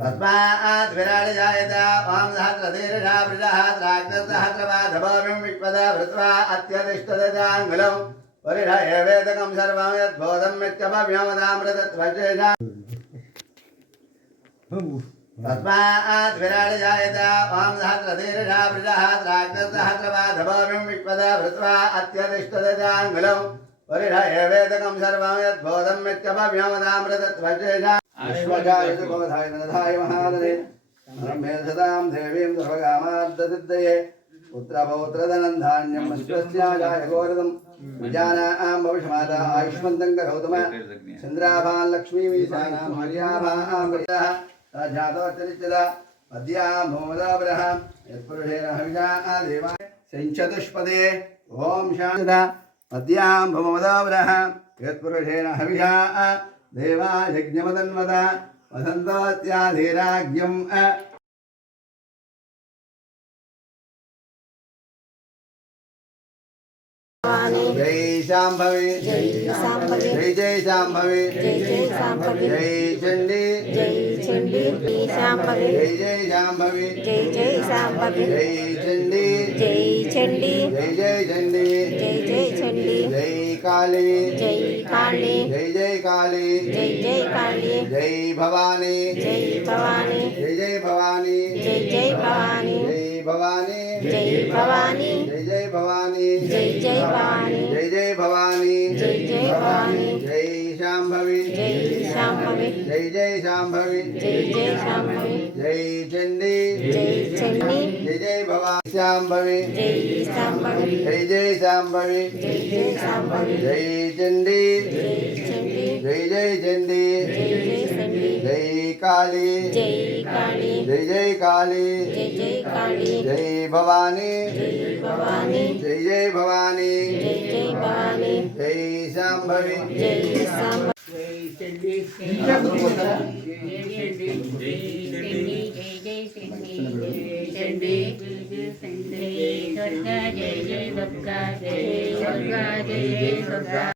तस्मात् विराजयायत वाम सहस्रधीर्षा वृषः सहस्रपादभौम्यं विश्वदा भृत्वा अत्यतिष्ठदजाङ्गलं वरिष एवेदकं सर्वं यद्बोधं मित्यमव्यमदामृतत्वशेषा तस्मात् विराजयायत वाम सहस्रधीर्षा वृषः सहस्रपादभौम्यं विश्वदा भृत्वा अत्यतिष्ठदजाङ्गलं वरिष एवेदकं सर्वं यद्बोधं मित्यमव्यमदामृतत्वशेषा विश्वजाय सुखोधाय नधाय महादने रम्ये सदां देवीं सर्वकामार्थसिद्धये पुत्रपौत्रधनन्धान्यं विश्वस्याजाय घोरदं विजानां भविष्यमाता आयुष्मन्तं करोतु मे चन्द्राभां लक्ष्मीमीशानां हर्याभां प्रियः राजातोच्चरिच्यता पद्यां भूमदापरः यत्पुरुषेण हविषा देवाय संचतुष्पदे ॐ शान्तिदा पद्यां भूमदापरः यत्पुरुषेण हविषा देवा यज्ञमदन्वद वसन्तोत्याधीराज्ञम् जय शाम्भवी जय जय शाम्भवी जय चंडी शाम्भवी जय जय शाम्भवी जय चंडी जय जय चंडी जय काली जय जय काली जय भवानी जय जय भवानी जय भवानी जय जय भवानी जय जय भवानी जय शाम्भवी जय जय शाम्भवी जय चंडी जय जय भवानी शाम्भवी जय जय शाम्भवी जय चंडी जय जय चंडी जय काली जय जय काली जय भवानी जय जय भवानी जय शाम्भवी जय चंडी जय जय दुर्गा जय दुर्गा जय दुर्गा